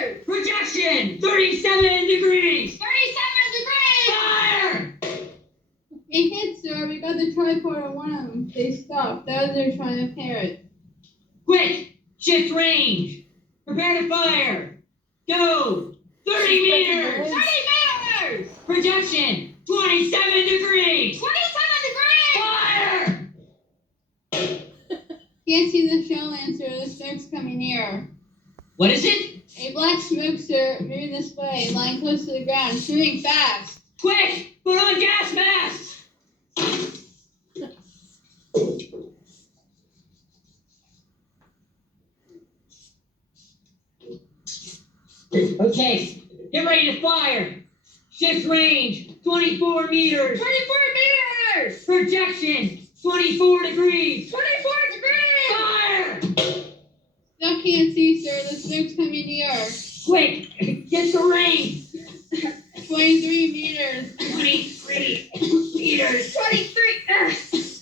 meters! Projection, 37 degrees! 37 degrees! Fire! It hit, sir. We got the tripod on one of them. They stopped. The other trying to pair it. Quick, shift range. Prepare to fire. Go, 30 meters! 30 meters! Projection, 27 degrees! 27 degrees! Fire! Can't see the shell answer. The smoke's coming near. What is it? A black smoke, sir, moving this way, lying close to the ground, it's moving fast. Quick, put on gas masks! Okay, get ready to fire. Shift range, 24 meters. 24 meters! Projection, 24 degrees. 24 degrees! Fire! Still can't see, sir. The smoke's coming near. Quick, get the range. 23 meters. 23 meters. 23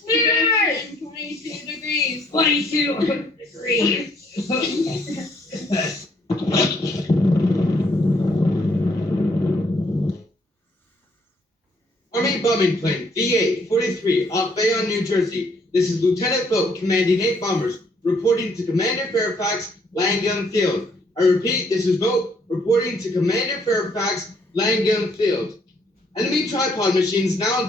meters! 22 degrees. 22 degrees. Army bombing plane VA-43 off Bayonne, New Jersey. This is Lieutenant Vogt commanding 8 bombers, reporting to Commander Fairfax, Langham Field. I repeat, this is Vogt reporting to Commander Fairfax, Langham Field. Enemy tripod machines now